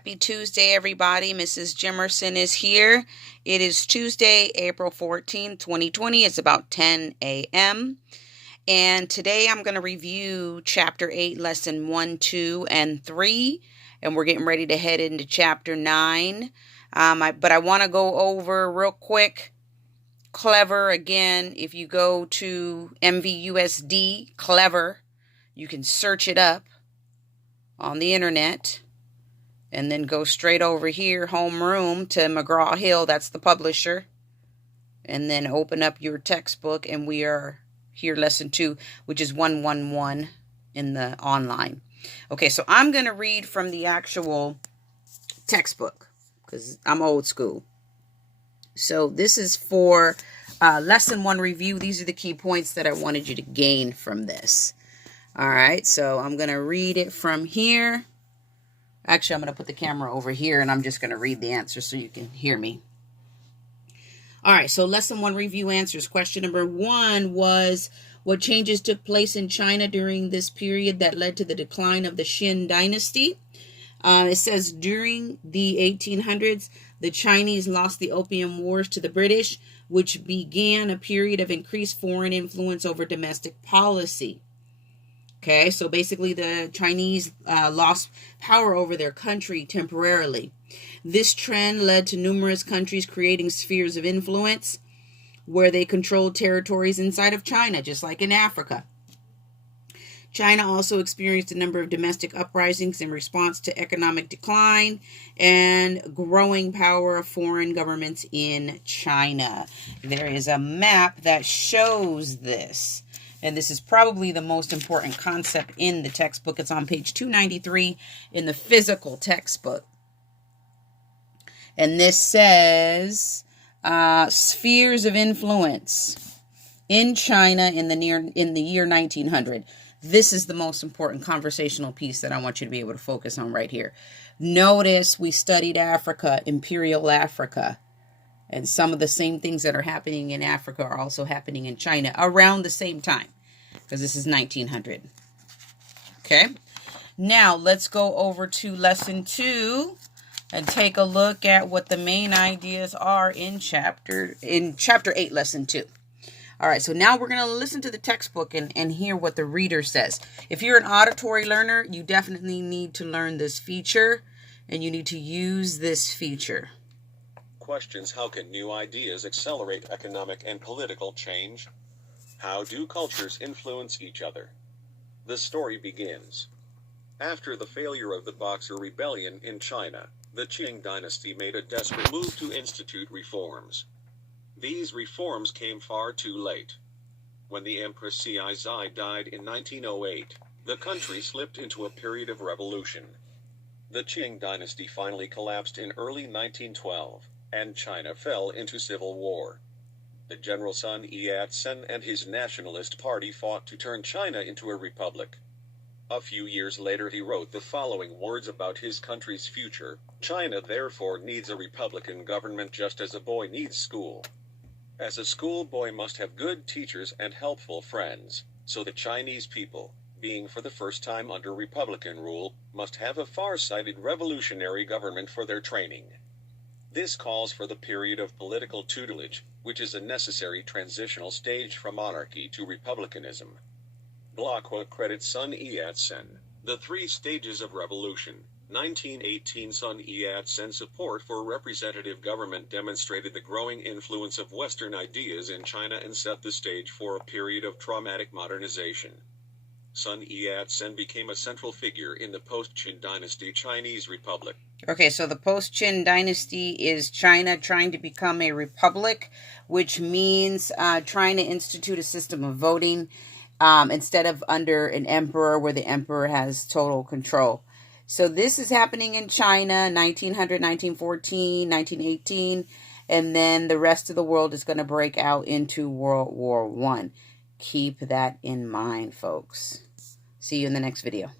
Happy Tuesday, everybody. Mrs. Jimerson is here. It is Tuesday, April 14th, 2020. It's about 10 a.m. And today I'm going to review Chapter 8, Lesson 1, 2, and 3. And we're getting ready to head into Chapter 9. But I want to go over real quick. Clever, again, if you go to MVUSD, Clever, you can search it up on the internet. And then go straight over here, homeroom, to McGraw-Hill. That's the publisher. And then open up your textbook. And we are here, lesson 2, which is 111 in the online. Okay, so I'm going to read from the actual textbook because I'm old school. So this is for lesson 1 review. These are the key points that I wanted you to gain from this. All right, so I'm going to read it from here. Actually, I'm going to put the camera over here, and I'm just going to read the answer so you can hear me. All right, so lesson 1 review answers. Question number 1 was, what changes took place in China during this period that led to the decline of the Qin dynasty? It says, during the 1800s, the Chinese lost the Opium Wars to the British, which began a period of increased foreign influence over domestic policy. Okay, so basically the Chinese lost power over their country temporarily. This trend led to numerous countries creating spheres of influence where they controlled territories inside of China, just like in Africa. China also experienced a number of domestic uprisings in response to economic decline and growing power of foreign governments in China. There is a map that shows this. And this is probably the most important concept in the textbook. It's on page 293 in the physical textbook. And this says spheres of influence in China in the year 1900. This is the most important conversational piece that I want you to be able to focus on right here. Notice we studied Africa, Imperial Africa. And some of the same things that are happening in Africa are also happening in China around the same time. Because this is 1900. Okay. Now, let's go over to lesson 2 and take a look at what the main ideas are in chapter 8, lesson 2. All right, so now we're going to listen to the textbook and hear what the reader says. If you're an auditory learner, you definitely need to learn this feature, and you need to use this feature. Questions: how can new ideas accelerate economic and political change? How do cultures influence each other? The story begins. After the failure of the Boxer Rebellion in China, the Qing dynasty made a desperate move to institute reforms. These reforms came far too late. When the Empress Xi died in 1908, the country slipped into a period of revolution. The Qing dynasty finally collapsed in early 1912. And China fell into civil war. The general Sun Yat-sen and his nationalist party fought to turn China into a republic. A few years later he wrote the following words about his country's future: China therefore needs a republican government just as a boy needs school. As a schoolboy must have good teachers and helpful friends, so the Chinese people, being for the first time under republican rule, must have a far-sighted revolutionary government for their training. This calls for the period of political tutelage, which is a necessary transitional stage from monarchy to republicanism. Blockquote credits Sun Yat-sen. The 3 stages of revolution. 1918 Sun Yat-sen's support for representative government demonstrated the growing influence of Western ideas in China and set the stage for a period of traumatic modernization. Sun Yat-sen became a central figure in the post-Qin dynasty Chinese Republic. Okay, so the post-Qin dynasty is China trying to become a republic, which means trying to institute a system of voting instead of under an emperor where the emperor has total control. So this is happening in China, 1900, 1914, 1918, and then the rest of the world is going to break out into World War I. Keep that in mind, folks. See you in the next video.